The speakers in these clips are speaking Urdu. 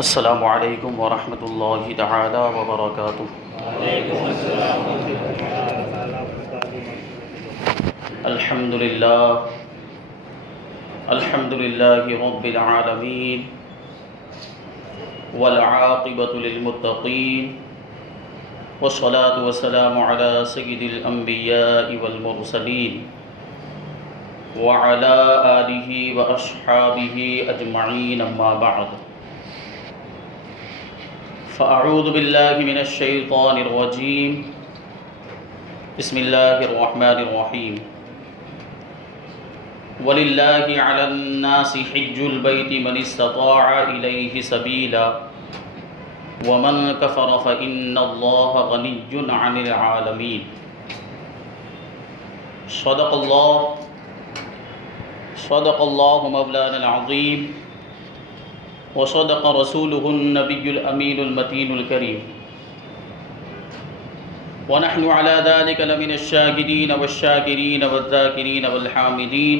السلام علیکم ورحمۃ اللہ تعالی وبرکاتہ۔ الحمد للہ رب العالمین والعاقبۃ للمتقین والصلاة والسلام علی سید الانبیاء والمرسلین وعلی آلہ واصحابہ اجمعین، اما بعد، فاعوذ باللہ من الشیطان الرجیم، بسم اللہ الرحمن الرحیم۔ وَلِلَّهِ عَلَى النَّاسِ حِجُّ الْبَيْتِ مَنِ اسْتَطَاعَ إِلَيْهِ سَبِيلًا وَمَنْ كَفَرَ فَإِنَّ اللَّهَ غَنِيٌّ عَنِ الْعَالَمِينَ۔ صدق اللہ مولانا العظیم وصدق رسولہ النبی الامین المتین الکریم، ونحن على ذلك لمن الشاهدين والشاكرين والذاكرين والحامدين،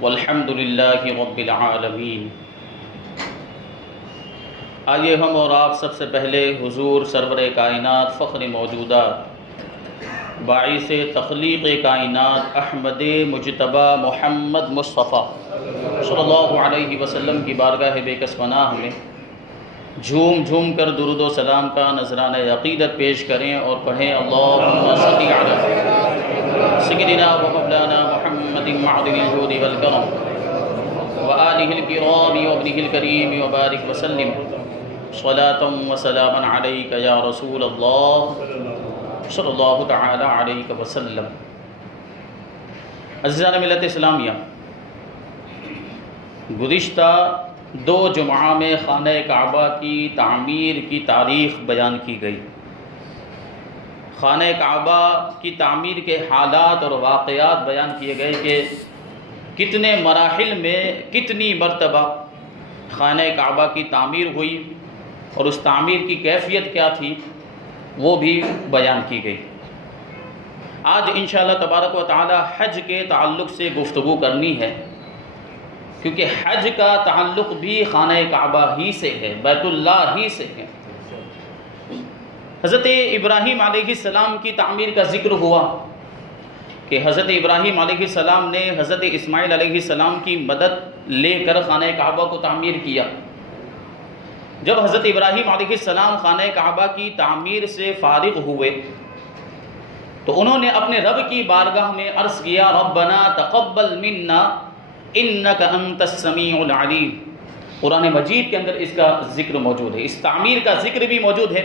والحمد للہ رب العالمین۔ آئیے ہم اور آپ سب سے پہلے حضور سرور کائنات فخر موجودات باعث تخلیق کائنات احمد مجتبی محمد مصطفیٰ صلی اللہ علیہ وسلم کی بارگاہ بے کس پناہ میں جھوم جھوم کر درود و سلام کا نذرانہ عقیدت پیش کریں اور پڑھیں اللہم صلی علی سیدنا و مولانا محمد معدن الجود والکرم وآلہ الکرام وابنہ الکریم وبارک وسلم صلاۃ و سلاما علیک یا رسول اللہ صلی اللہ تعالی علیہ وسلم۔ عزیزان ملت اسلامیہ، گزشتہ 2 جمعہ میں خانہ کعبہ کی تعمیر کی تاریخ بیان کی گئی۔ خانہ کعبہ کی تعمیر کے حالات اور واقعات بیان کیے گئے کہ کتنے مراحل میں کتنی مرتبہ خانہ کعبہ کی تعمیر ہوئی اور اس تعمیر کی کیفیت کیا تھی وہ بھی بیان کی گئی۔ آج انشاءاللہ تبارک و تعالی حج کے تعلق سے گفتگو کرنی ہے، کیونکہ حج کا تعلق بھی خانہ کعبہ ہی سے ہے، بیت اللہ ہی سے ہے۔ حضرت ابراہیم علیہ السلام کی تعمیر کا ذکر ہوا کہ حضرت ابراہیم علیہ السلام نے حضرت اسماعیل علیہ السلام کی مدد لے کر خانہ کعبہ کو تعمیر کیا۔ جب حضرت ابراہیم علیہ السلام خانہ کعبہ کی تعمیر سے فارغ ہوئے تو انہوں نے اپنے رب کی بارگاہ میں عرض کیا، ربنا تقبل منا انک انت السمیع العلیم۔ قرآن مجید کے اندر اس کا ذکر موجود ہے، اس تعمیر کا ذکر بھی موجود ہے،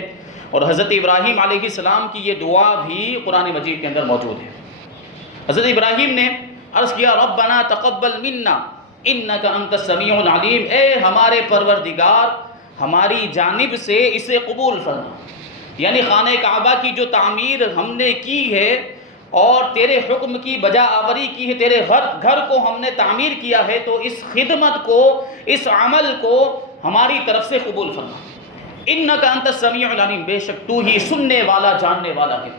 اور حضرت ابراہیم علیہ السلام کی یہ دعا بھی قرآن مجید کے اندر موجود ہے۔ حضرت ابراہیم نے عرض کیا، ربنا تقبل منا انک انت السمیع العلیم، اے ہمارے پروردگار ہماری جانب سے اسے قبول فرما، یعنی خانہ کعبہ کی جو تعمیر ہم نے کی ہے اور تیرے حکم کی بجا آوری کی ہے، تیرے گھر کو ہم نے تعمیر کیا ہے، تو اس خدمت کو، اس عمل کو ہماری طرف سے قبول فرما۔ انک انت السمیع العلیم، بے شک تو ہی سننے والا جاننے والا ہے۔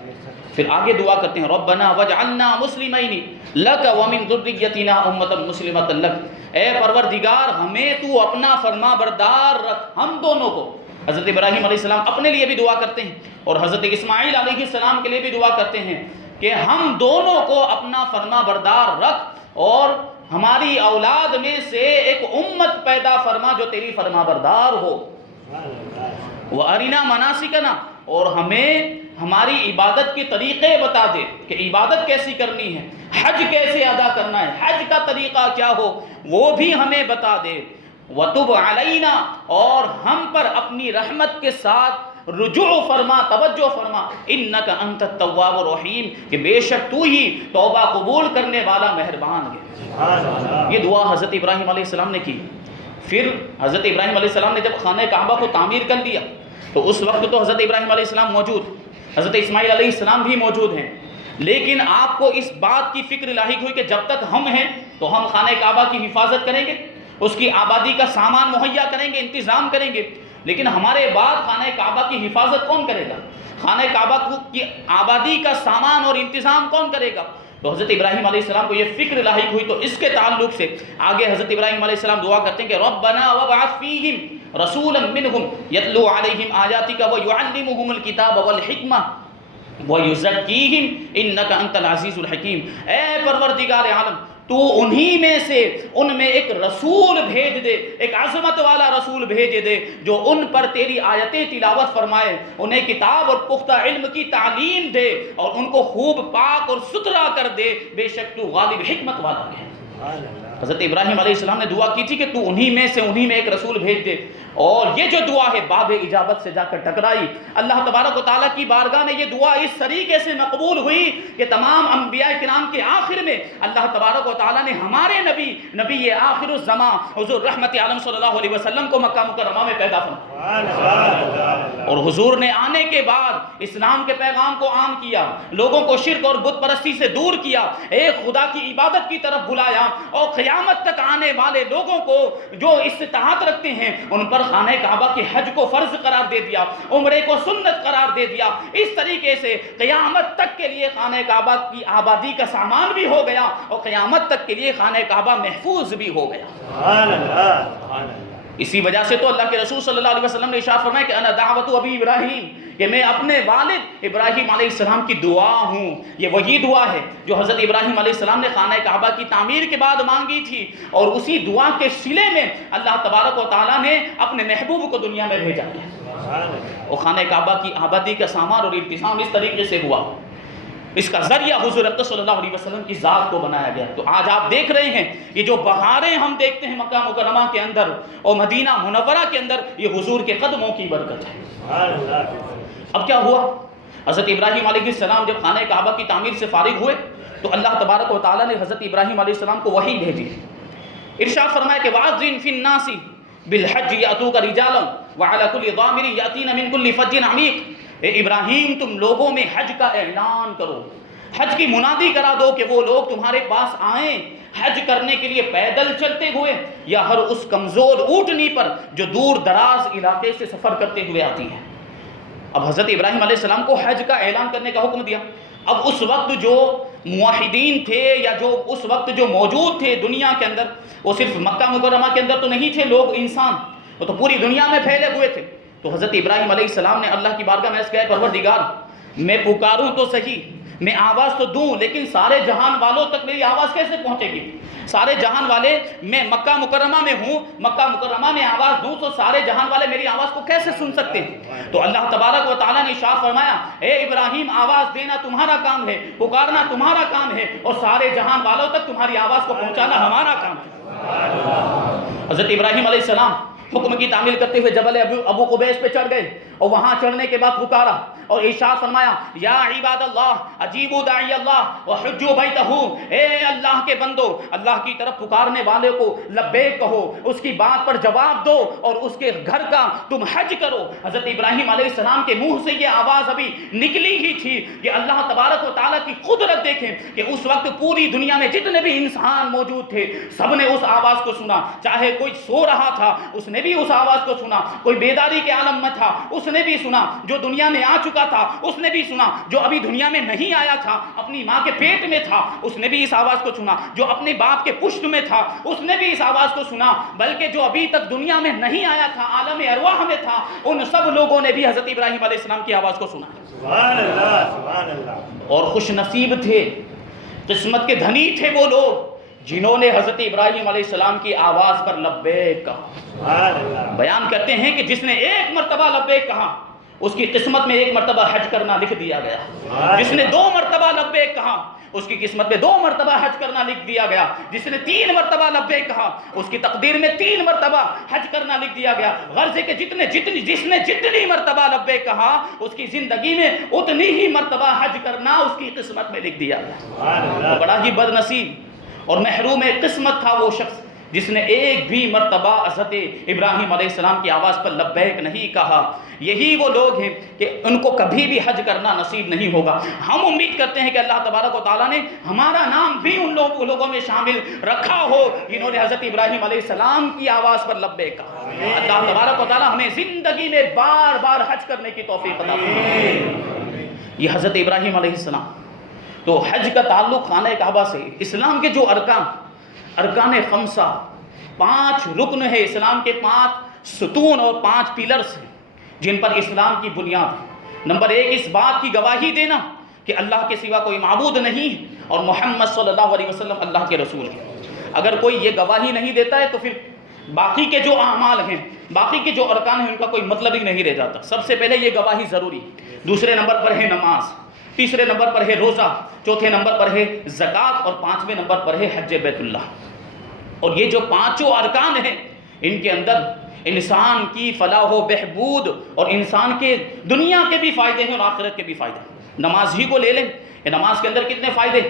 پھر آگے دعا کرتے ہیں، ربنا وجعلنا مسلمین لک ومن ذریتنا امۃ مسلمۃ لک، اے پروردگار ہمیں تو اپنا فرما بردار رکھ، ہم دونوں کو۔ حضرت ابراہیم علیہ السلام اپنے لیے بھی دعا کرتے ہیں اور حضرت اسماعیل علیہ السلام کے لیے بھی دعا کرتے ہیں کہ ہم دونوں کو اپنا فرما بردار رکھ اور ہماری اولاد میں سے ایک امت پیدا فرما جو تیری فرما بردار ہو۔ وَأَرِنَا مَنَاسِكَنَا، اور ہمیں ہماری عبادت کے طریقے بتا دے کہ عبادت کیسی کرنی ہے، حج کیسے ادا کرنا ہے، حج کا طریقہ کیا ہو وہ بھی ہمیں بتا دے۔ وَتُبْ عَلَيْنَا، اور ہم پر اپنی رحمت کے ساتھ رجوع فرما، توجہ فرما، انک انت التواب الرحیم، کہ بے شک تو ہی توبہ قبول کرنے والا مہربان ہے۔ یہ دعا حضرت ابراہیم علیہ السلام نے کی۔ پھر حضرت ابراہیم علیہ السلام نے جب خانہ کعبہ کو تعمیر کر دیا تو اس وقت تو حضرت ابراہیم علیہ السلام موجود، حضرت اسماعیل علیہ السلام بھی موجود ہیں، لیکن آپ کو اس بات کی فکر لاحق ہوئی کہ جب تک ہم ہیں تو ہم خانہ کعبہ کی حفاظت کریں گے، اس کی آبادی کا سامان مہیا کریں گے، انتظام کریں گے، لیکن ہمارے بعد خانہ کعبہ کی حفاظت کون کرے گا؟ خانہ کعبہ کی آبادی کا سامان اور انتظام کون کرے گا؟ تو حضرت ابراہیم علیہ السلام کو یہ فکر لاحق ہوئی، تو اس کے تعلق سے آگے حضرت ابراہیم علیہ السلام دعا کرتے ہیں کہ ربنا وابعث فیہم رسولا منہم یتلو علیہم آیاتک ویعلمہم الکتاب والحکمہ وَيُزَكِّيهِمْ إِنَّكَ أَنْتَ الْعَزِيزُ الْحَكِيمُ۔ اے پروردگار عالم، تو انہی میں سے ان میں ایک رسول بھیج دے، ایک عظمت والا رسول بھیج دے جو ان پر تیری آیتیں تلاوت فرمائے، انہیں کتاب اور پختہ علم کی تعلیم دے اور ان کو خوب پاک اور ستھرا کر دے، بے شک تو غالب حکمت والا ہے۔ حضرت ابراہیم علیہ السلام نے دعا کی تھی کہ تو انہی میں سے انہی میں ایک رسول بھیج دے، اور یہ جو دعا ہے باب اجابت سے جا کر ٹکرائی۔ اللہ تبارک و تعالیٰ کی بارگاہ میں یہ دعا اس طریقے سے مقبول ہوئی کہ تمام انبیاء کرام کے آخر میں اللہ تبارک و تعالیٰ نے ہمارے نبی آخر الزمان حضور رحمت عالم صلی اللہ علیہ وسلم کو مکہ مکرمہ میں پیدا فرمایا، اور حضور نے آنے کے بعد اسلام کے پیغام کو عام کیا، لوگوں کو شرک اور بت پرستی سے دور کیا، ایک خدا کی عبادت کی طرف بلایا، اور قیامت تک آنے والے لوگوں کو جو استطاعت رکھتے ہیں ان پر خانہ کعبہ کے حج کو فرض قرار دے دیا، عمرے کو سنت قرار دے دیا۔ اس طریقے سے قیامت تک کے لیے خانہ کعبہ کی آبادی کا سامان بھی ہو گیا، اور قیامت تک کے لیے خانہ کعبہ محفوظ بھی ہو گیا۔ سبحان اللہ۔ اسی وجہ سے تو اللہ کے رسول صلی اللہ علیہ وسلم نے ارشاد فرمایا کہ انا دعوت ابی ابراہیم، کہ میں اپنے والد ابراہیم علیہ السلام کی دعا ہوں۔ یہ وہی دعا ہے جو حضرت ابراہیم علیہ السلام نے خانہ کعبہ کی تعمیر کے بعد مانگی تھی، اور اسی دعا کے صلے میں اللہ تبارک و تعالیٰ نے اپنے محبوب کو دنیا میں بھیجا ہے، اور خانہ کعبہ کی آبادی کا سامان اور انتظام اس طریقے سے ہوا، اس کا ذریعہ حضور اقدس صلی اللہ علیہ وسلم کی ذات کو بنایا گیا۔ تو آج آپ دیکھ رہے ہیں یہ جو بہاریں ہم دیکھتے ہیں مکہ مکرمہ کے اندر اور مدینہ منورہ کے اندر، یہ حضور کے قدموں کی برکت ہے۔ اب کیا ہوا؟ حضرت ابراہیم علیہ السلام جب خانہ کعبہ کی تعمیر سے فارغ ہوئے تو اللہ تبارک و تعالیٰ نے حضرت ابراہیم علیہ السلام کو وحی بھیجی، ارشاد فرمایا کہ وَأَذِّن فِي النَّاسِ بِالْحَجِّ يَأْتُوكَ رِجَالًا وَعَلَى كُلِّ ضَامِرٍ يَأْتِينَ مِنْ كُلِّ فَجٍّ عَمِيقٍ۔ اے ابراہیم، تم لوگوں میں حج کا اعلان کرو، حج کی منادی کرا دو کہ وہ لوگ تمہارے پاس آئیں حج کرنے کے لیے پیدل چلتے ہوئے یا ہر اس کمزور اونٹنی پر جو دور دراز علاقے سے سفر کرتے ہوئے آتی ہے۔ اب حضرت ابراہیم علیہ السلام کو حج کا اعلان کرنے کا حکم دیا۔ اب اس وقت جو موحدین تھے یا جو اس وقت جو موجود تھے دنیا کے اندر، وہ صرف مکہ مکرمہ کے اندر تو نہیں تھے، لوگ انسان وہ تو پوری دنیا میں پھیلے ہوئے تھے۔ تو حضرت ابراہیم علیہ السلام نے اللہ کی بارگاہ میں کہا پروردگار، میں پکاروں تو صحیح، میں آواز تو دوں، لیکن سارے جہان والوں تک میری آواز کیسے پہنچے گی؟ سارے جہان والے، میں مکہ مکرمہ میں ہوں، مکہ مکرمہ میں آواز دوں تو سارے جہان والے میری آواز کو کیسے سن سکتے ہیں؟ تو اللہ تبارک و تعالیٰ نے ارشاد فرمایا، اے ابراہیم، آواز دینا تمہارا کام ہے، پکارنا تمہارا کام ہے، اور سارے جہان والوں تک تمہاری آواز کو پہنچانا ہمارا کام ہے۔ حضرت ابراہیم علیہ السلام حکم کی تعمیل کرتے ہوئے جبل ابو قبیس پہ چڑھ گئے، اور وہاں چڑھنے کے بعد پکارا اور ارشاد فرمایا، یا عباد اللہ اجیبوا داعی اللہ وحجوا بیتہ، اے اللہ کے بندو، اللہ کی طرف پکارنے والے کو لبیک کہو، اس کی بات پر جواب دو، اور اس کے گھر کا تم حج کرو۔ حضرت ابراہیم علیہ السلام کے منہ سے یہ آواز ابھی نکلی ہی تھی کہ اللہ تبارک و تعالیٰ کی قدرت دیکھیں کہ اس وقت پوری دنیا میں جتنے بھی انسان موجود تھے سب نے اس آواز کو سنا، چاہے کوئی سو رہا تھا اس نے بھی اس آواز کو سنا، کوئی بیداری کے عالم میں تھا اس نے بھی سنا، جو دنیا میں آ چکا تھا اس نے بھی سنا، جو ابھی دنیا میں نہیں آیا تھا اپنی ماں کے پیٹ میں تھا اس نے بھی اس آواز کو سنا، جو اپنے باپ کے پشت میں تھا اس نے بھی اس آواز کو سنا، بلکہ جو ابھی تک دنیا میں نہیں آیا تھا عالم ارواح میں تھا ان سب لوگوں نے بھی حضرت ابراہیم علیہ السلام کی آواز کو سنا۔ سبحان اللہ، سبحان اللہ۔ اور خوش نصیب تھے، قسمت کے دھنی تھے وہ لوگ جنہوں نے حضرت ابراہیم علیہ السلام کی آواز پر لبیک کہا۔ بیان کرتے ہیں کہ جس نے ایک مرتبہ لبیک کہا اس کی قسمت میں ایک مرتبہ حج کرنا لکھ دیا گیا، جس نے 2 مرتبہ لبیک کہا اس کی قسمت میں 2 مرتبہ حج کرنا لکھ دیا گیا، جس نے 3 مرتبہ لبیک کہا اس کی تقدیر میں 3 مرتبہ حج کرنا لکھ دیا گیا۔ غرض ہے کہ جس نے جتنی مرتبہ لبیک کہا اس کی زندگی میں اتنی ہی مرتبہ حج کرنا اس کی قسمت میں لکھ دیا گیا۔ بڑا ہی بد نصیب اور محروم قسمت تھا وہ شخص جس نے ایک بھی مرتبہ حضرت ابراہیم علیہ السلام کی آواز پر لبیک نہیں کہا۔ یہی وہ لوگ ہیں کہ ان کو کبھی بھی حج کرنا نصیب نہیں ہوگا۔ ہم امید کرتے ہیں کہ اللہ تبارک و تعالیٰ نے ہمارا نام بھی ان لوگوں میں شامل رکھا ہو جنہوں نے حضرت ابراہیم علیہ السلام کی آواز پر لبیک کہا۔ اللہ تبارک و تعالیٰ ہمیں زندگی میں بار بار حج کرنے کی توفیق عطا فرمائے۔ یہ حضرت ابراہیم علیہ السلام تو حج کا تعلق خانہ کعبہ سے. اسلام کے جو ارکان خمسہ، 5 رکن ہے اسلام کے، 5 ستون اور 5 پلرز ہیں جن پر اسلام کی بنیاد ہے. نمبر 1 اس بات کی گواہی دینا کہ اللہ کے سوا کوئی معبود نہیں اور محمد صلی اللہ علیہ وسلم اللہ کے رسول ہیں. اگر کوئی یہ گواہی نہیں دیتا ہے تو پھر باقی کے جو اعمال ہیں، باقی کے جو ارکان ہیں، ان کا کوئی مطلب ہی نہیں رہ جاتا. سب سے پہلے یہ گواہی ضروری. دوسرے نمبر پر ہے نماز، تیسرے نمبر پر ہے روزہ، چوتھے نمبر پر ہے زکوٰۃ اور 5ویں نمبر پر ہے حج بیت اللہ. اور یہ جو 5 ارکان ہیں ان کے اندر انسان کی فلاح و بہبود اور انسان کے دنیا کے بھی فائدے ہیں اور آخرت کے بھی فائدے ہیں. نماز ہی کو لے لیں، نماز کے اندر کتنے فائدے.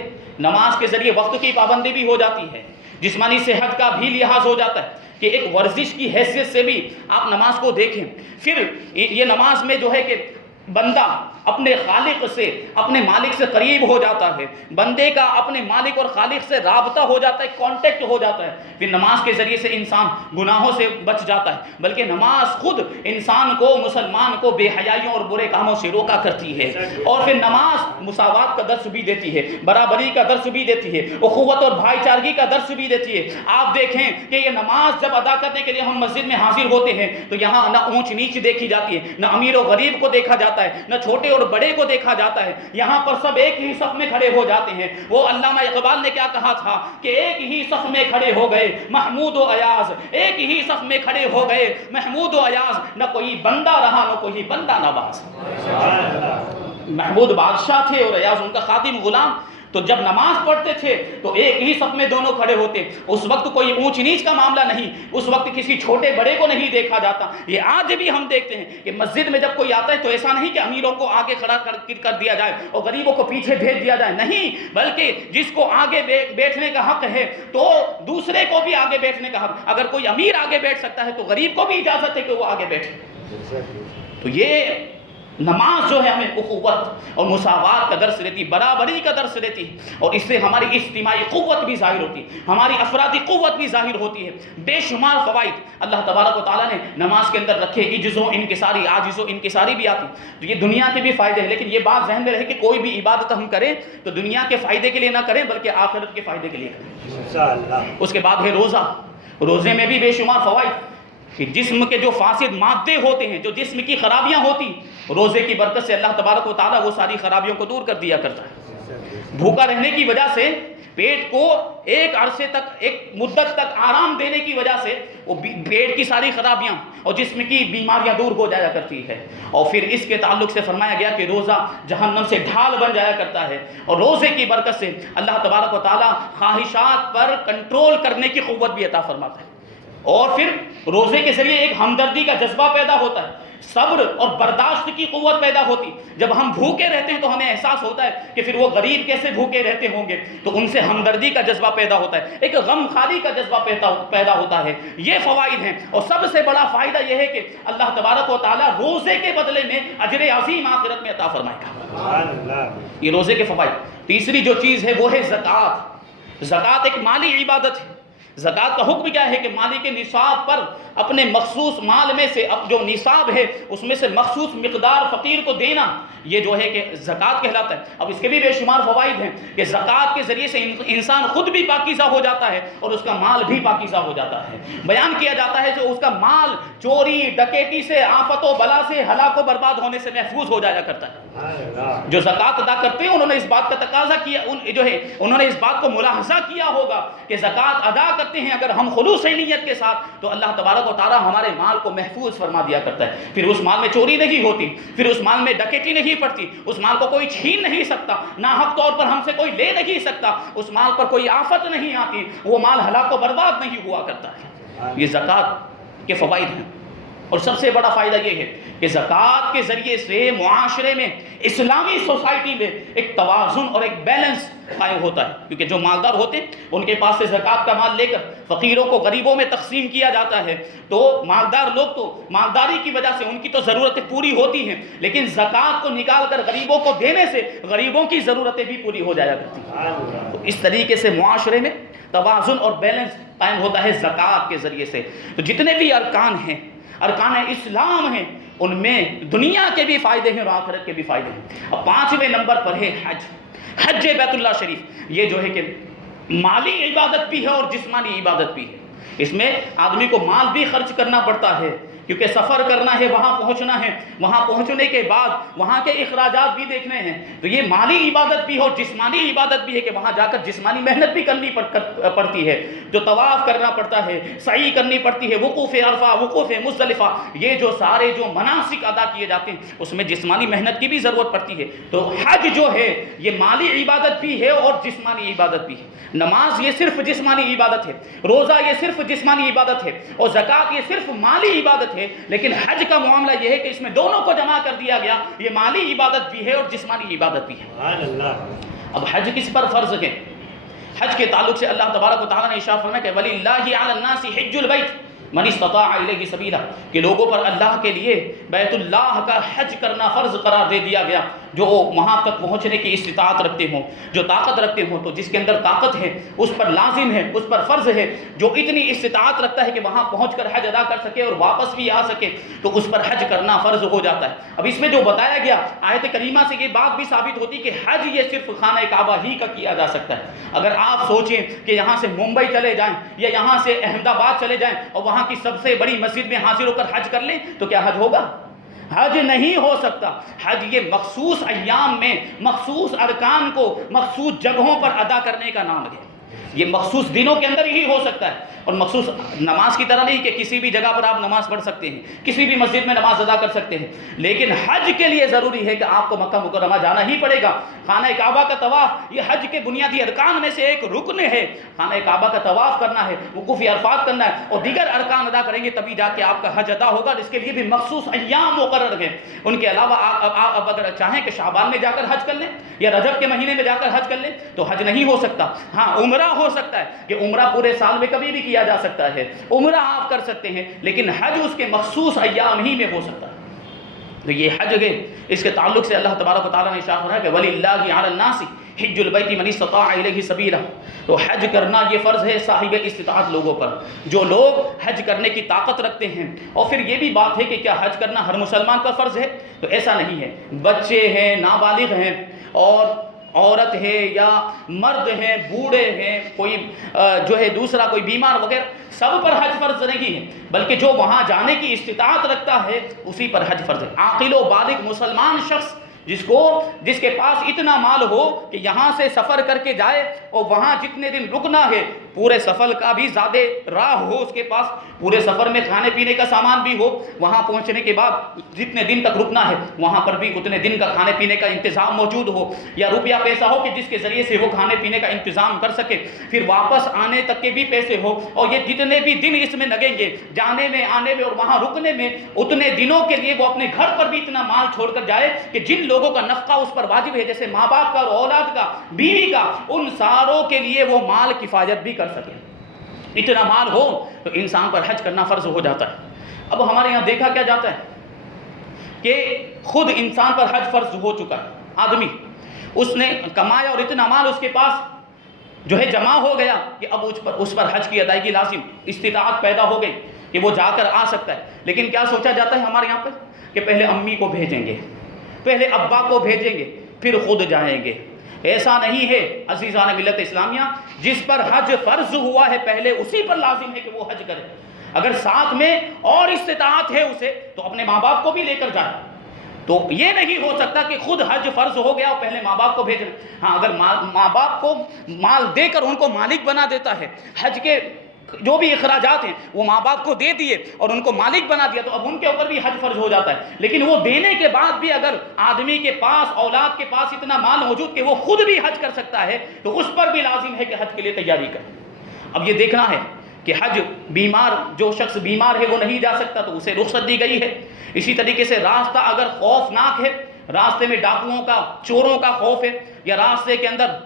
نماز کے ذریعے وقت کی پابندی بھی ہو جاتی ہے، جسمانی صحت کا بھی لحاظ ہو جاتا ہے کہ ایک ورزش کی حیثیت سے بھی آپ نماز کو دیکھیں. پھر یہ نماز میں جو ہے کہ بندہ اپنے خالق سے، اپنے مالک سے قریب ہو جاتا ہے، بندے کا اپنے مالک اور خالق سے رابطہ ہو جاتا ہے، کانٹیکٹ ہو جاتا ہے. پھر نماز کے ذریعے سے انسان گناہوں سے بچ جاتا ہے، بلکہ نماز خود انسان کو، مسلمان کو بے حیائیوں اور برے کاموں سے روکا کرتی ہے. اور پھر نماز مساوات کا درس بھی دیتی ہے، برابری کا درس بھی دیتی ہے، اخوت اور بھائی چارگی کا درس بھی دیتی ہے. آپ دیکھیں کہ یہ نماز جب ادا کرنے کے لیے ہم مسجد میں حاضر ہوتے ہیں تو یہاں نہ اونچ نیچ دیکھی جاتی ہے، نہ امیر و غریب کو دیکھا جاتا ہے، نہ چھوٹے اور بڑے کو دیکھا جاتا ہے. یہاں پر سب ایک ہی صف میں کھڑے ہو جاتے ہیں. وہ علامہ اقبال نے کیا کہا تھا کہ ایک ہی صف میں کھڑے ہو گئے محمود و ایاز، ایک ہی صف میں کھڑے ہو گئے محمود و ایاز، نہ کوئی بندہ رہا نہ کوئی بندہ نواز. محمود بادشاہ تھے اور ایاز ان کا خادم غلام. تو جب نماز پڑھتے تھے تو ایک ہی صف میں دونوں کھڑے ہوتے. اس وقت کوئی اونچ نیچ کا معاملہ نہیں، اس وقت کسی چھوٹے بڑے کو نہیں دیکھا جاتا. یہ آج بھی ہم دیکھتے ہیں کہ مسجد میں جب کوئی آتا ہے تو ایسا نہیں کہ امیروں کو آگے کھڑا کر دیا جائے اور غریبوں کو پیچھے بھیج دیا جائے، نہیں، بلکہ جس کو آگے بیٹھنے کا حق ہے تو دوسرے کو بھی آگے بیٹھنے کا حق. اگر کوئی امیر آگے بیٹھ سکتا ہے تو غریب کو بھی اجازت ہے کہ وہ آگے بیٹھے. تو یہ نماز جو ہے ہمیں اخوت اور مساوات کا درس دیتی، برابری کا درس دیتی ہے، اور اس سے ہماری اجتماعی قوت بھی ظاہر ہوتی ہے، ہماری افرادی قوت بھی ظاہر ہوتی ہے. بے شمار فوائد اللہ تبارک و تعالیٰ نے نماز کے اندر رکھے. عجز و انکساری، عاجز و انکساری بھی آتی. تو یہ دنیا کے بھی فائدے ہیں، لیکن یہ بات ذہن میں رہے کہ کوئی بھی عبادت ہم کریں تو دنیا کے فائدے کے لیے نہ کریں بلکہ آخرت کے فائدے کے لیے کریں. اس کے بعد ہے روزہ. روزے میں بھی بے شمار فوائد کہ جسم کے جو فاسد مادے ہوتے ہیں، جو جسم کی خرابیاں ہوتی، روزے کی برکت سے اللہ تبارک و تعالیٰ وہ ساری خرابیوں کو دور کر دیا کرتا ہے. بھوکا رہنے کی وجہ سے پیٹ کو ایک عرصے تک، ایک مدت تک آرام دینے کی وجہ سے وہ پیٹ کی ساری خرابیاں اور جسم کی بیماریاں دور ہو جایا کرتی ہے. اور پھر اس کے تعلق سے فرمایا گیا کہ روزہ جہنم سے ڈھال بن جایا کرتا ہے، اور روزے کی برکت سے اللہ تبارک و تعالیٰ خواہشات پر کنٹرول کرنے کی قوت بھی عطا فرماتا ہے. اور پھر روزے کے ذریعے ایک ہمدردی کا جذبہ پیدا ہوتا ہے، صبر اور برداشت کی قوت پیدا ہوتی. جب ہم بھوکے رہتے ہیں تو ہمیں احساس ہوتا ہے کہ پھر وہ غریب کیسے بھوکے رہتے ہوں گے، تو ان سے ہمدردی کا جذبہ پیدا ہوتا ہے، ایک غم خاری کا جذبہ پیدا ہوتا ہے. یہ فوائد ہیں. اور سب سے بڑا فائدہ یہ ہے کہ اللہ تبارک و تعالیٰ روزے کے بدلے میں اجر عظیم آخرت میں عطا فرمائے گا. یہ روزے کے فوائد. تیسری جو چیز ہے وہ ہے زکوٰۃ. زکوٰۃ ایک مالی عبادت ہے. زکوٰۃ کا حکم کیا ہے کہ مالی کے نصاب پر اپنے مخصوص مال میں سے، اب جو نصاب ہے اس میں سے مخصوص مقدار فقیر کو دینا، یہ جو ہے کہ زکوٰۃ کہلاتا ہے. اب اس کے بھی بے شمار فوائد ہیں کہ زکوٰۃ کے ذریعے سے انسان خود بھی پاکیزہ ہو جاتا ہے اور اس کا مال بھی پاکیزہ ہو جاتا ہے. بیان کیا جاتا ہے جو اس کا مال چوری ڈکیتی سے، آفت و بلا سے، ہلاک و برباد ہونے سے محفوظ ہو جایا کرتا ہے. جو زکوٰۃ ادا کرتے ہیں انہوں نے اس بات کا تقاضا کیا، انہوں نے اس بات کو ملاحظہ کیا ہوگا کہ زکوٰۃ ادا کرتے ہیں اگر ہم خلوص نیت کے ساتھ تو اللہ تبارک و تعالیٰ ہمارے مال کو محفوظ فرما دیا کرتا ہے. پھر اس مال میں چوری نہیں ہوتی، پھر اس مال میں ڈکیتی نہیں پڑتی، اس مال کو کوئی چھین نہیں سکتا، ناحق طور پر ہم سے کوئی لے نہیں سکتا، اس مال پر کوئی آفت نہیں آتی، وہ مال ہلاک و برباد نہیں ہوا کرتا ہے. یہ زکوٰۃ کے فوائد ہیں. اور سب سے بڑا فائدہ یہ ہے کہ زکوٰۃ کے ذریعے سے معاشرے میں، اسلامی سوسائٹی میں ایک توازن اور ایک بیلنس قائم ہوتا ہے. کیونکہ جو مالدار ہوتے ہیں ان کے پاس سے زکوٰۃ کا مال لے کر فقیروں کو غریبوں میں تقسیم کیا جاتا ہے. تو مالدار لوگ تو مالداری کی وجہ سے ان کی تو ضرورتیں پوری ہوتی ہیں، لیکن زکوٰۃ کو نکال کر غریبوں کو دینے سے غریبوں کی ضرورتیں بھی پوری ہو جایا کرتی ہیں. تو اس طریقے سے معاشرے میں توازن اور بیلنس قائم ہوتا ہے زکوٰۃ کے ذریعے سے. تو جتنے بھی ارکان ہیں، ارکان اسلام ہیں، ان میں دنیا کے بھی فائدے ہیں اور آخرت کے بھی فائدے ہیں۔ اب 5ویں نمبر پر ہے حج، حج بیت اللہ شریف۔ یہ جو ہے کہ مالی عبادت بھی ہے اور جسمانی عبادت بھی ہے۔ اس میں آدمی کو مال بھی خرچ کرنا پڑتا ہے کیونکہ سفر کرنا ہے، وہاں پہنچنا ہے، وہاں پہنچنے کے بعد وہاں کے اخراجات بھی دیکھنے ہیں، تو یہ مالی عبادت بھی اور جسمانی عبادت بھی ہے کہ وہاں جا کر جسمانی محنت بھی کرنی پڑتی ہے، جو طواف کرنا پڑتا ہے، سعی کرنی پڑتی ہے، وقوف عرفہ، وقوف مزدلفہ، یہ جو سارے جو مناسک ادا کیے جاتے ہیں اس میں جسمانی محنت کی بھی ضرورت پڑتی ہے۔ تو حج جو ہے یہ مالی عبادت بھی ہے اور جسمانی عبادت بھی ہے۔ نماز یہ صرف جسمانی عبادت ہے، روزہ یہ صرف جسمانی عبادت ہے، اور زکوٰۃ یہ صرف مالی عبادت ہے، لیکن حج کا معاملہ یہ ہے کہ اس میں دونوں کو جمع کر دیا گیا، یہ مالی عبادت بھی ہے اور جسمانی عبادت بھی ہے۔ اب حج کس پر فرض ہے؟ حج کے تعلق سے اللہ تبارک و تعالیٰ نے ارشاد فرمایا کہ وَلِلَّهِ عَلَى النَّاسِ حِجُّ الْبَيْتِ من استطاع الیہ سبیلا، کہ لوگوں پر اللہ کے لیے بیت اللہ کا حج کرنا فرض قرار دے دیا گیا، جو وہاں تک پہنچنے کی استطاعت رکھتے ہوں، جو طاقت رکھتے ہوں، تو جس کے اندر طاقت ہے اس پر لازم ہے، اس پر فرض ہے، جو اتنی استطاعت رکھتا ہے کہ وہاں پہنچ کر حج ادا کر سکے اور واپس بھی آ سکے تو اس پر حج کرنا فرض ہو جاتا ہے۔ اب اس میں جو بتایا گیا آیت کریمہ سے یہ بات بھی ثابت ہوتی کہ حج یہ صرف خانہ کعبہ ہی کا کیا جا سکتا ہے۔ اگر آپ سوچیں کہ یہاں سے ممبئی چلے جائیں یا یہاں سے احمد آباد چلے جائیں اور وہاں کی سب سے بڑی مسجد میں حاضر ہو کر حج کر لیں تو کیا حج ہوگا؟ حج نہیں ہو سکتا۔ حج یہ مخصوص ایام میں مخصوص ارکان کو مخصوص جگہوں پر ادا کرنے کا نام ہے، یہ مخصوص دنوں کے اندر ہی ہو سکتا ہے، اور مخصوص نماز کی طرح نہیں کہ کسی بھی جگہ پر آپ نماز پڑھ سکتے ہیں، کسی بھی مسجد میں نماز ادا کر سکتے ہیں، لیکن حج کے لیے ضروری ہے کہ آپ کو مکہ مکرمہ جانا ہی پڑے گا۔ خانہ کعبہ کا طواف یہ حج کے بنیادی ارکان میں سے ایک رکن ہے، خانہ کعبہ کا طواف کرنا ہے، وقوف عرفات کرنا ہے اور دیگر ارکان ادا کریں گے تبھی جا کے آپ کا حج ادا ہوگا، اس کے لیے بھی مخصوص ایام مقرر ہیں۔ ان کے علاوہ آپ اگر چاہیں کہ شعبان میں جا کر حج کر لیں یا رجب کے مہینے میں جا کر حج کر لیں تو حج نہیں ہو سکتا۔ ہاں عمرہ ہو سکتا ہے کہ عمرہ پورے سال میں کبھی بھی کیا جا سکتا ہے، عمرہ آپ کر سکتے ہیں، لیکن حج اس کے مخصوص ایام ہی میں ہو سکتا ہے۔ تو یہ حج ہے، اس کے تعلق سے اللہ تبارک و تعالیٰ نے ارشاد فرمایا کہ وَلِلَّهِ عَلَى النَّاسِ حِجُّ الْبَيْتِ مَنِ اسْتَطَاعَ إِلَيْهِ سَبِيلًا، تو حج کرنا یہ فرض ہے صاحب استطاعت لوگوں پر، جو لوگ حج کرنے کی طاقت رکھتے ہیں۔ اور پھر یہ بھی بات ہے کہ کیا حج کرنا ہر مسلمان پر فرض ہے؟ تو ایسا نہیں ہے، بچے ہیں، نابالغ ہیں اور عورت ہے یا مرد ہیں، بوڑھے ہیں، کوئی جو ہے دوسرا کوئی بیمار وغیرہ، سب پر حج فرض نہیں ہے، بلکہ جو وہاں جانے کی استطاعت رکھتا ہے اسی پر حج فرض ہے۔ عاقل و بالغ مسلمان شخص جس کے پاس اتنا مال ہو کہ یہاں سے سفر کر کے جائے اور وہاں جتنے دن رکنا ہے پورے سفر کا بھی زیادہ راہ ہو اس کے پاس، پورے سفر میں کھانے پینے کا سامان بھی ہو، وہاں پہنچنے کے بعد جتنے دن تک رکنا ہے وہاں پر بھی اتنے دن کا کھانے پینے کا انتظام موجود ہو، یا روپیہ پیسہ ہو کہ جس کے ذریعے سے وہ کھانے پینے کا انتظام کر سکے، پھر واپس آنے تک کے بھی پیسے ہو، اور یہ جتنے بھی دن اس میں لگیں گے جانے میں، آنے میں اور وہاں رکنے میں، اتنے دنوں کے لیے وہ اپنے گھر پر بھی اتنا مال چھوڑ کر جائے کہ جن لوگوں کا نفقہ اس پر واجب ہے، جیسے ماں باپ کا اور اولاد کا، بیوی کا، ان ساروں کے لیے وہ مال کفایت بھی کر سکے۔ اتنا مال ہو تو انسان پر حج کرنا فرض ہو جاتا ہے۔ اب ہمارے یہاں دیکھا کیا جاتا ہے کہ خود انسان پر حج فرض ہو چکا ہے، آدمی اس نے کمایا اور اتنا مال اس کے پاس جو ہے جمع ہو گیا کہ اب اس پر حج کی ادائیگی لازم، استطاعت پیدا ہو گئی کہ وہ جا کر آ سکتا ہے، لیکن کیا سوچا جاتا ہے ہمارے یہاں پر کہ پہلے امی کو بھیجیں گے، پہلے ابا کو بھیجیں گے، پھر خود جائیں گے۔ ایسا نہیں ہے عزیزان ملت اسلامیہ، جس پر حج فرض ہوا ہے پہلے اسی پر لازم ہے کہ وہ حج کرے۔ اگر ساتھ میں اور استطاعت ہے اسے تو اپنے ماں باپ کو بھی لے کر جائے، تو یہ نہیں ہو سکتا کہ خود حج فرض ہو گیا اور پہلے ماں باپ کو بھیج رہے۔ ہاں اگر ماں باپ کو مال دے کر ان کو مالک بنا دیتا ہے، حج کے جو بھی اخراجات ہیں وہ ماں باپ کو دے دیے اور ان کو مالک بنا دیا تو اب ان کے اوپر بھی حج فرض ہو جاتا ہے، لیکن وہ دینے کے بعد بھی اگر آدمی کے پاس، اولاد کے پاس اتنا مال موجود کہ وہ خود بھی حج کر سکتا ہے تو اس پر بھی لازم ہے کہ حج کے لیے تیاری کرے۔ اب یہ دیکھنا ہے کہ حج بیمار، جو شخص بیمار ہے وہ نہیں جا سکتا تو اسے رخصت دی گئی ہے۔ اسی طریقے سے راستہ اگر خوفناک ہے، راستے میں ڈاکوؤں کا، چوروں کا خوف ہے، یا راستے کے اندر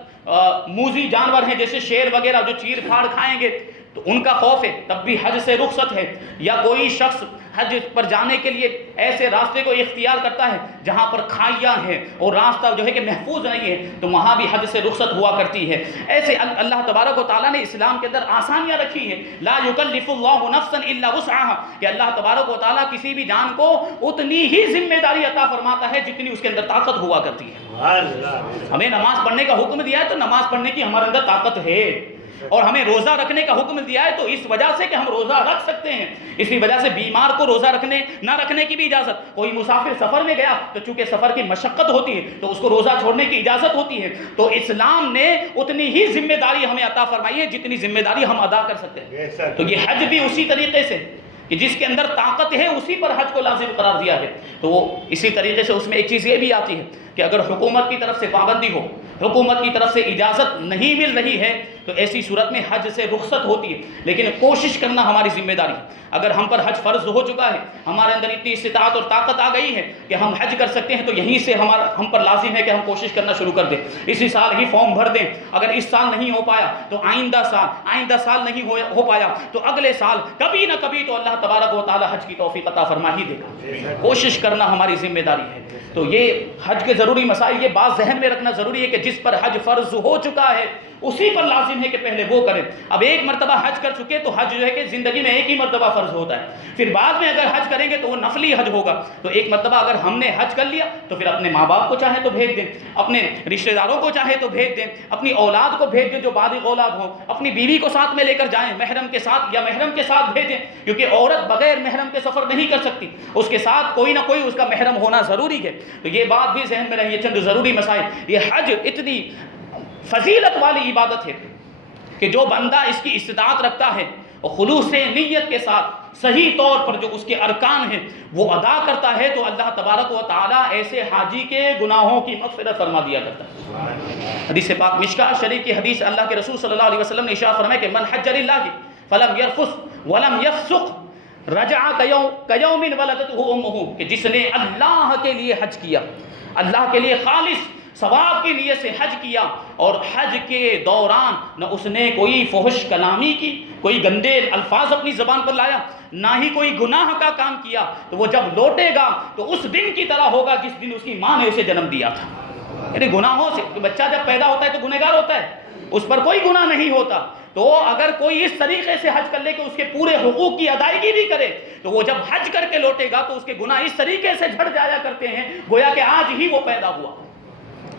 موذی جانور ہیں جیسے شیر وغیرہ جو چیر پھاڑ کھائیں گے، تو ان کا خوف ہے، تب بھی حج سے رخصت ہے. یا کوئی شخص حج پر جانے کے لیے ایسے راستے کو اختیار کرتا ہے جہاں پر کھائیاں ہیں اور راستہ جو ہے کہ محفوظ نہیں ہے، تو وہاں بھی حج سے رخصت ہوا کرتی ہے. ایسے اللہ تبارک و تعالیٰ نے اسلام کے اندر آسانیاں رکھی ہیں. لا یکلف اللہ نفسا الا وسعها، کہ اللہ تبارک و تعالیٰ کسی بھی جان کو اتنی ہی ذمہ داری عطا فرماتا ہے جتنی اس کے اندر طاقت ہوا کرتی ہے. ہمیں نماز پڑھنے کا حکم دیا ہے تو نماز پڑھنے کی ہمارے اندر طاقت ہے، اور ہمیں روزہ رکھنے کا حکم دیا ہے تو اس وجہ سے کہ ہم روزہ رکھ سکتے ہیں. اسی وجہ سے بیمار کو روزہ نہ رکھنے کی بھی اجازت. کوئی مسافر سفر میں گیا تو چونکہ سفر کی مشقت ہوتی ہے تو اس کو روزہ چھوڑنے کی اجازت ہوتی ہے. تو اسلام نے اتنی ہی ذمہ داری ہمیں عطا فرمائی ہے جتنی ذمہ داری ہم ادا کر سکتے ہیں. تو یہ حج بھی اسی طریقے سے کہ جس کے اندر طاقت ہے اسی پر حج کو لازم قرار دیا ہے. تو وہ اسی طریقے سے اس میں ایک چیز یہ بھی آتی ہے کہ اگر حکومت کی طرف سے پابندی ہو، حکومت کی طرف سے اجازت نہیں مل رہی ہے، تو ایسی صورت میں حج سے رخصت ہوتی ہے. لیکن کوشش کرنا ہماری ذمہ داری ہے. اگر ہم پر حج فرض ہو چکا ہے، ہمارے اندر اتنی استطاعت اور طاقت آ گئی ہے کہ ہم حج کر سکتے ہیں، تو یہیں سے ہم پر لازم ہے کہ ہم کوشش کرنا شروع کر دیں. اسی سال ہی فارم بھر دیں. اگر اس سال نہیں ہو پایا تو آئندہ سال نہیں ہو پایا تو اگلے سال کبھی نہ کبھی تو اللہ تبارک و تعالی حج کی توفیق عطا فرما ہی دے گا. کوشش کرنا ہماری ذمہ داری ہے. تو یہ حج کے ضروری مسائل یہ بات ذہن میں رکھنا ضروری ہے کہ جس پر حج فرض ہو چکا ہے اسی پر لازم ہے کہ پہلے وہ کریں. اب ایک مرتبہ حج کر چکے تو حج جو ہے کہ زندگی میں ایک ہی مرتبہ فرض ہوتا ہے. پھر بعد میں اگر حج کریں گے تو وہ نفلی حج ہوگا. تو ایک مرتبہ اگر ہم نے حج کر لیا تو پھر اپنے ماں باپ کو چاہے تو بھیج دیں، اپنے رشتہ داروں کو چاہے تو بھیج دیں، اپنی اولاد کو بھیج دیں جو بالغ اولاد ہوں، اپنی بیوی کو ساتھ میں لے کر جائیں، محرم کے ساتھ یا محرم کے ساتھ بھیجیں، کیونکہ عورت بغیر محرم کے سفر نہیں کر سکتی، اس کے ساتھ کوئی نہ کوئی اس کا محرم ہونا ضروری ہے. تو یہ بات بھی ذہن میں رہی. چند ضروری مسائل. یہ حج اتنی فضیلت والی عبادت ہے کہ جو بندہ اس کی استطاعت رکھتا ہے اور خلوص نیت کے ساتھ صحیح طور پر جو اس کے ارکان ہیں وہ ادا کرتا ہے تو اللہ تبارک و تعالیٰ ایسے حاجی کے گناہوں کی مغفرت فرما دیا کرتا ہے. حدیث پاک مشکاۃ شریف کی حدیث، اللہ کے رسول صلی اللہ علیہ وسلم نے ارشاد فرمایا کہ من حج للہ فلم یرفث ولم یفسق رجع کیوم ولدتہ امہ، کہ جس نے اللہ کے لیے حج کیا، اللہ کے لیے خالص ثواب کی نیت سے حج کیا اور حج کے دوران نہ اس نے کوئی فحش کلامی کی، کوئی گندے الفاظ اپنی زبان پر لایا، نہ ہی کوئی گناہ کا کام کیا، تو وہ جب لوٹے گا تو اس دن کی طرح ہوگا جس دن اس کی ماں نے اسے جنم دیا تھا. یعنی گناہوں سے بچہ جب پیدا ہوتا ہے تو گنہگار ہوتا ہے، اس پر کوئی گناہ نہیں ہوتا. تو اگر کوئی اس طریقے سے حج کر لے کہ اس کے پورے حقوق کی ادائیگی بھی کرے تو وہ جب حج کر کے لوٹے گا تو اس کے گناہ اس طریقے سے جھڑ جایا کرتے ہیں گویا کہ آج ہی وہ پیدا ہوا.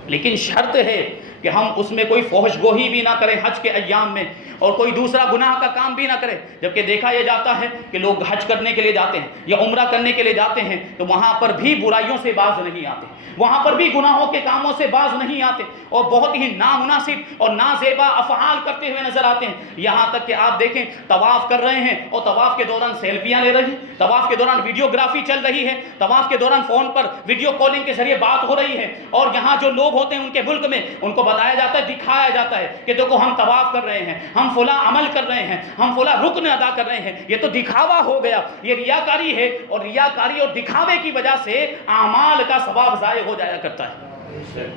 لیکن شرط ہے کہ ہم اس میں کوئی فحش گوئی بھی نہ کریں حج کے ایام میں، اور کوئی دوسرا گناہ کا کام بھی نہ کرے. جبکہ دیکھا یہ جاتا ہے کہ لوگ حج کرنے کے لیے جاتے ہیں یا عمرہ کرنے کے لیے جاتے ہیں تو وہاں پر بھی برائیوں سے باز نہیں آتے، وہاں پر بھی گناہوں کے کاموں سے باز نہیں آتے اور بہت ہی نامناسب اور نازیبا افعال کرتے ہوئے نظر آتے ہیں. یہاں تک کہ آپ دیکھیں طواف کر رہے ہیں اور طواف کے دوران سیلفیاں لے رہے ہیں، طواف کے دوران ویڈیوگرافی چل رہی ہے، طواف کے دوران فون پر ویڈیو کالنگ کے ذریعے بات ہو رہی ہے، اور یہاں جو لوگ ہوتے ہیں ان کے ملک میں ان کو بتایا جاتا ہے، دکھایا جاتا ہے کہ دیکھو ہم طواف کر رہے ہیں، ہم فلاں عمل کر رہے ہیں، ہم فلاں رکن ادا کر رہے ہیں. یہ تو دکھاوا ہو گیا، یہ ریاکاری ہے، اور ریاکاری اور دکھاوے کی وجہ سے اعمال کا ثواب ضائع ہو جایا کرتا ہے.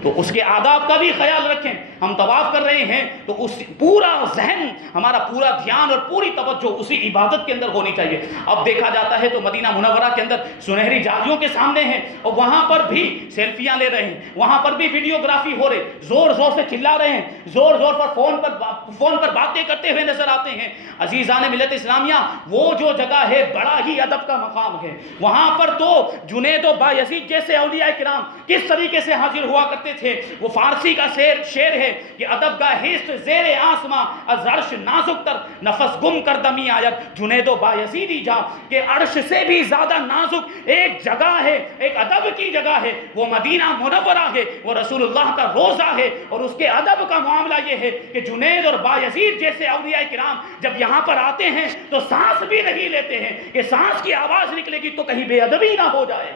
تو اس کے آداب کا بھی خیال رکھیں. ہم طواف کر رہے ہیں تو اس پورا ذہن، ہمارا پورا دھیان اور پوری توجہ اسی عبادت کے اندر ہونی چاہیے. اب دیکھا جاتا ہے تو مدینہ منورہ کے اندر سنہری جالیوں کے سامنے ہیں اور وہاں پر بھی سیلفیاں لے رہے ہیں، وہاں پر بھی ویڈیوگرافی ہو رہے، زور زور سے چلا رہے ہیں، زور زور پر فون پر باتیں کرتے ہوئے نظر آتے ہیں. عزیزان ملت اسلامیہ، وہ جو جگہ ہے بڑا ہی ادب کا مقام ہے. وہاں پر تو جنید و بایزید جیسے اولیاء کرام کس طریقے سے حاضر ہوا کرتے تھے. وہ فارسی کا شعر ہے کہ ادب کا حص زیر آسماں از عرش نازک تر، نفس گم کر دمی آیت جنید و بایزیدی جا، کہ عرش سے بھی زیادہ نازک ایک جگہ ہے، ایک ادب کی جگہ ہے، وہ مدینہ منورہ ہے، وہ رسول اللہ کا روضہ ہے. اور اس کے ادب کا معاملہ یہ ہے کہ جنید اور بایزید جیسے اولیاء کرام جب یہاں پر آتے ہیں تو سانس بھی نہیں لیتے ہیں کہ سانس کی آواز نکلے گی تو کہیں بے ادبی نہ ہو جائے.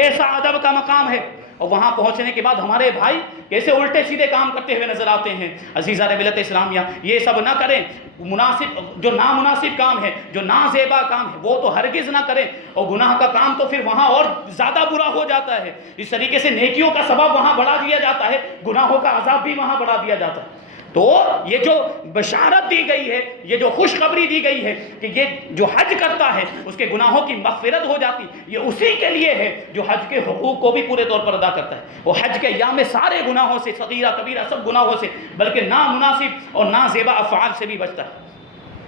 ایسا ادب کا مقام ہے. اور وہاں پہنچنے کے بعد ہمارے بھائی کیسے الٹے سیدھے کام کرتے ہوئے نظر آتے ہیں. عزیزان ملت اسلامیہ، یہ سب نہ کریں. مناسب جو نامناسب کام ہے، جو نازیبا کام ہے، وہ تو ہرگز نہ کریں. اور گناہ کا کام تو پھر وہاں اور زیادہ برا ہو جاتا ہے. اس طریقے سے نیکیوں کا سبب وہاں بڑھا دیا جاتا ہے، گناہوں کا عذاب بھی وہاں بڑھا دیا جاتا ہے. تو یہ جو بشارت دی گئی ہے، یہ جو خوشخبری دی گئی ہے کہ یہ جو حج کرتا ہے اس کے گناہوں کی مغفرت ہو جاتی، یہ اسی کے لیے ہے جو حج کے حقوق کو بھی پورے طور پر ادا کرتا ہے۔ وہ حج کے ایام میں سارے گناہوں سے، صغیرہ کبیرہ سب گناہوں سے، بلکہ نامناسب اور نازیبا افعال سے بھی بچتا ہے۔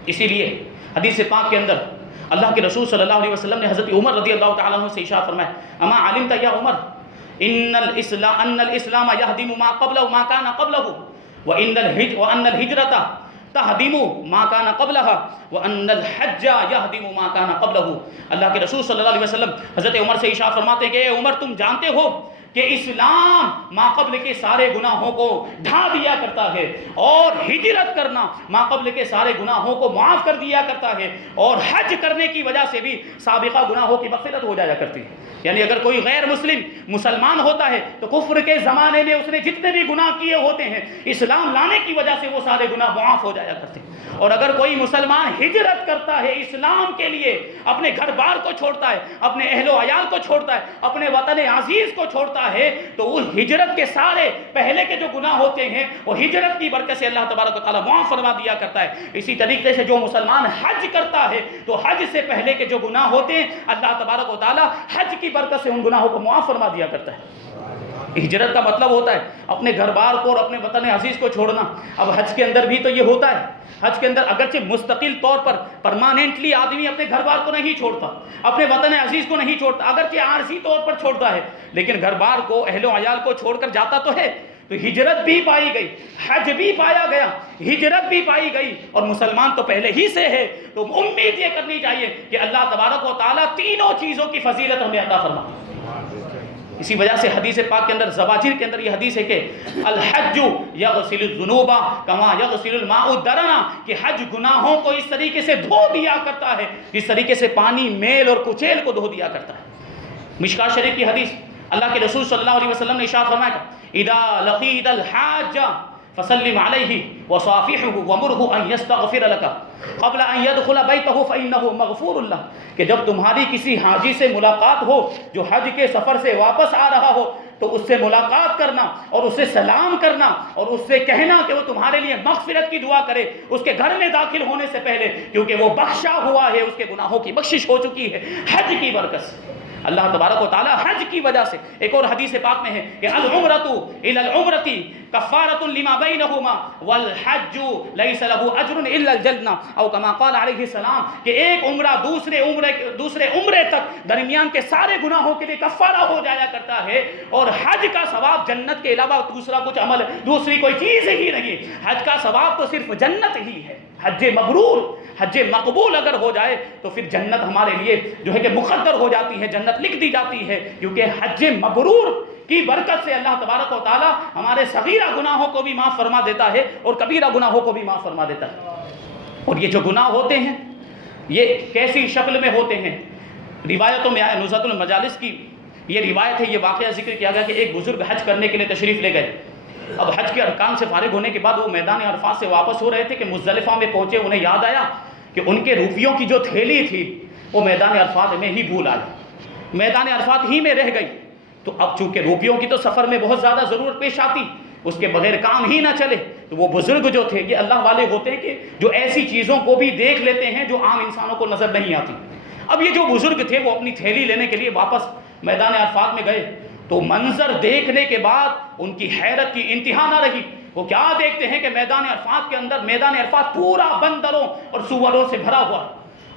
اسی لیے حدیث پاک کے اندر اللہ کے رسول صلی اللہ علیہ وسلم نے حضرت عمر رضی اللہ تعالیٰ عنہ سے ارشاد فرمایا، اما علمت یا عمر ان الاسلام یہدم ما قبلہ ما کان قبلہ وان الہجرۃ تہدم ما کان قبلہ وان الحج یہدم ما کان قبلہ۔ اللہ کے رسول صلی اللہ علیہ وسلم حضرت عمر سے ارشاد فرماتے ہیں کہ اے عمر، تم جانتے ہو کہ اسلام ما قبل کے سارے گناہوں کو ڈھا دیا کرتا ہے، اور ہجرت کرنا ما قبل کے سارے گناہوں کو معاف کر دیا کرتا ہے، اور حج کرنے کی وجہ سے بھی سابقہ گناہوں کی مغفرت ہو جایا کرتی ہے۔ یعنی اگر کوئی غیر مسلم مسلمان ہوتا ہے تو کفر کے زمانے میں اس نے جتنے بھی گناہ کیے ہوتے ہیں، اسلام لانے کی وجہ سے وہ سارے گناہ معاف ہو جایا کرتے ہیں۔ اور اگر کوئی مسلمان ہجرت کرتا ہے اسلام کے لیے، اپنے گھر بار کو چھوڑتا ہے، اپنے اہل و عیال کو چھوڑتا ہے، اپنے وطن عزیز کو چھوڑتا ہے، تو وہ ہجرت کے سارے پہلے کے جو گناہ ہوتے ہیں وہ ہجرت کی برکت سے اللہ تبارک و تعالیٰ معاف فرما دیا کرتا ہے۔ اسی طریقے سے جو مسلمان حج کرتا ہے تو حج سے پہلے کے جو گناہ ہوتے ہیں اللہ تبارک و تعالیٰ حج کی برکت سے ان گناہوں کو معاف فرما دیا کرتا ہے۔ ہجرت کا مطلب ہوتا ہے اپنے گھر بار کو اور اپنے وطن عزیز کو چھوڑنا۔ اب حج کے اندر بھی تو یہ ہوتا ہے، حج کے اندر اگرچہ مستقل طور پر پرماننٹلی آدمی اپنے گھر بار کو نہیں چھوڑتا، اپنے وطن عزیز کو نہیں چھوڑتا، اگرچہ عارضی طور پر چھوڑتا ہے، لیکن گھر بار کو، اہل و عیال کو چھوڑ کر جاتا تو ہے۔ تو ہجرت بھی پائی گئی، حج بھی پایا گیا، ہجرت بھی پائی گئی، اور مسلمان تو پہلے ہی سے ہے۔ تو امید یہ کرنی چاہیے کہ اللہ تبارک و تعالیٰ تینوں چیزوں کی فضیلت ہمیں عطا فرمائے۔ اسی وجہ سے حدیث پاک کے اندر، زواجر کے اندر یہ حدیث ہے کہ الحج یغسل الذنوب کما یغسل الماء الدرن، کہ حج گناہوں کو اس طریقے سے دھو دیا کرتا ہے جس طریقے سے پانی میل اور کچیل کو دھو دیا کرتا ہے۔ مشکاۃ شریف کی حدیث، اللہ کے رسول صلی اللہ علیہ وسلم نے ارشاد فرمایا اذا لقيت الحاج فسلم عليه وصافحه ومره ان يستغفر لك قبل ان يدخل بيته فانه مغفور له، کہ جب تمہاری کسی حاجی سے ملاقات ہو جو حج کے سفر سے واپس آ رہا ہو تو اس سے ملاقات کرنا اور اسے سلام کرنا اور اس سے کہنا کہ وہ تمہارے لیے مغفرت کی دعا کرے اس کے گھر میں داخل ہونے سے پہلے، کیونکہ وہ بخشا ہوا ہے، اس کے گناہوں کی بخشش ہو چکی ہے حج کی برکت سے۔ اللہ تبارک و تعالیٰ حج کی وجہ سے، ایک اور حدیث پاک میں ہے کہ العمرۃ الی العمرۃ کفارۃ لما بینہما والحج لیس له اجر الا الجنہ، او کما قال علیہ السلام، کہ ایک عمرہ دوسرے عمرے تک درمیان کے سارے گناہوں کے لیے کفارہ ہو جایا کرتا ہے، اور حج کا ثواب جنت کے علاوہ دوسرا کچھ عمل، دوسری کوئی چیز ہی نہیں۔ حج کا ثواب تو صرف جنت ہی ہے۔ حج مبرور، حج مقبول اگر ہو جائے تو پھر جنت ہمارے لیے جو ہے کہ مقدر ہو جاتی ہے، جنت لکھ دی جاتی ہے، کیونکہ حج مبرور کی برکت سے اللہ تبارک و تعالی ہمارے صغیرہ گناہوں کو بھی معاف فرما دیتا ہے اور کبیرہ گناہوں کو بھی معاف فرما دیتا ہے۔ اور یہ جو گناہ ہوتے ہیں یہ کیسی شکل میں ہوتے ہیں؟ روایتوں میں آیا، نزہۃ المجالس کی یہ روایت ہے، یہ واقعہ ذکر کیا گیا کہ ایک بزرگ حج کرنے کے لیے تشریف لے گئے۔ اب حج کے ارکان سے فارغ ہونے کے بعد وہ میدان عرفات سے واپس ہو رہے تھے کہ مزدلفہ میں پہنچے، انہیں یاد آیا کہ ان کے روپیوں کی جو تھیلی تھی وہ میدان عرفات میں ہی بھول آئی، میدان عرفات ہی میں رہ گئی۔ تو اب چونکہ روپیوں کی تو سفر میں بہت زیادہ ضرورت پیش آتی، اس کے بغیر کام ہی نہ چلے، تو وہ بزرگ جو تھے، یہ اللہ والے ہوتے ہیں کہ جو ایسی چیزوں کو بھی دیکھ لیتے ہیں جو عام انسانوں کو نظر نہیں آتی۔ اب یہ جو بزرگ تھے وہ اپنی تھیلی لینے کے لیے واپس میدان عرفات میں گئے، تو منظر دیکھنے کے بعد ان کی حیرت کی انتہا نہ رہی۔ وہ کیا دیکھتے ہیں کہ میدان عرفات کے اندر، میدان عرفات پورا بندروں اور سوروں سے بھرا ہوا،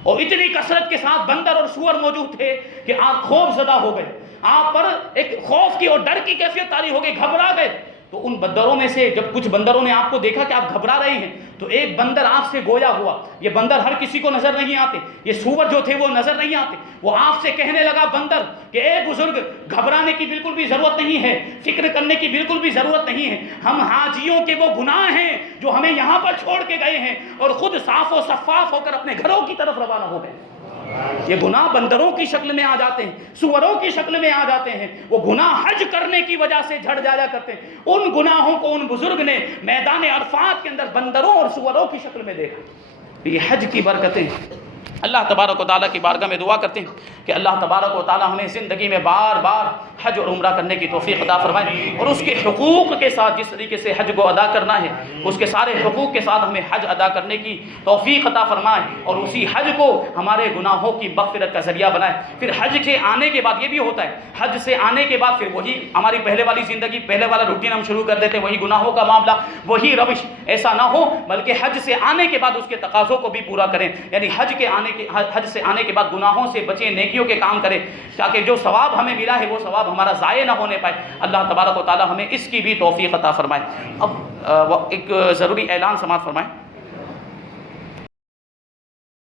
اور اتنی کثرت کے ساتھ بندر اور سور موجود تھے کہ آپ خوف زدہ ہو گئے، آپ پر ایک خوف کی اور ڈر کی کیفیت طاری ہو گئی، گھبرا گئے۔ تو ان بندروں میں سے جب کچھ بندروں نے آپ کو دیکھا کہ آپ گھبرا رہے ہیں تو ایک بندر آپ سے گویا ہوا۔ یہ بندر ہر کسی کو نظر نہیں آتے، یہ سور جو تھے وہ نظر نہیں آتے۔ وہ آپ سے کہنے لگا بندر کہ اے بزرگ، گھبرانے کی بالکل بھی ضرورت نہیں ہے، فکر کرنے کی بالکل بھی ضرورت نہیں ہے، ہم حاجیوں کے وہ گناہ ہیں جو ہمیں یہاں پر چھوڑ کے گئے ہیں اور خود صاف و شفاف ہو کر اپنے گھروں کی طرف روانہ ہو گئے۔ یہ گناہ بندروں کی شکل میں آ جاتے ہیں، سوروں کی شکل میں آ جاتے ہیں، وہ گناہ حج کرنے کی وجہ سے جھڑ جایا کرتے ہیں۔ ان گناہوں کو ان بزرگ نے میدان عرفات کے اندر بندروں اور سوروں کی شکل میں دیکھا۔ یہ حج کی برکتیں، اللہ تبارک و تعالیٰ کی بارگاہ میں دعا کرتے ہیں کہ اللہ تبارک و تعالیٰ ہمیں زندگی میں بار بار حج اور عمرہ کرنے کی توفیق عطا فرمائے، اور اس کے حقوق کے ساتھ جس طریقے سے حج کو ادا کرنا ہے اس کے سارے حقوق کے ساتھ ہمیں حج ادا کرنے کی توفیق عطا فرمائے، اور اسی حج کو ہمارے گناہوں کی مغفرت کا ذریعہ بنائے۔ پھر حج کے آنے کے بعد یہ بھی ہوتا ہے، حج سے آنے کے بعد پھر وہی ہماری پہلے والی زندگی، پہلے والا روٹین ہم شروع کر دیتے ہیں، وہی گناہوں کا معاملہ، وہی روش، ایسا نہ ہو بلکہ حج سے آنے کے بعد اس کے تقاضوں کو بھی پورا کریں، یعنی حج سے آنے کے بعد گناہوں سے بچیں، نیکیوں کے کام کریں، تاکہ جو ثواب ہمیں ملا ہے وہ ثواب ہمارا ضائع نہ ہونے پائے۔ اللہ تبارک و تعالی ہمیں اس کی بھی توفیق عطا فرمائے۔ اب ایک ضروری اعلان سماعت فرمائیں۔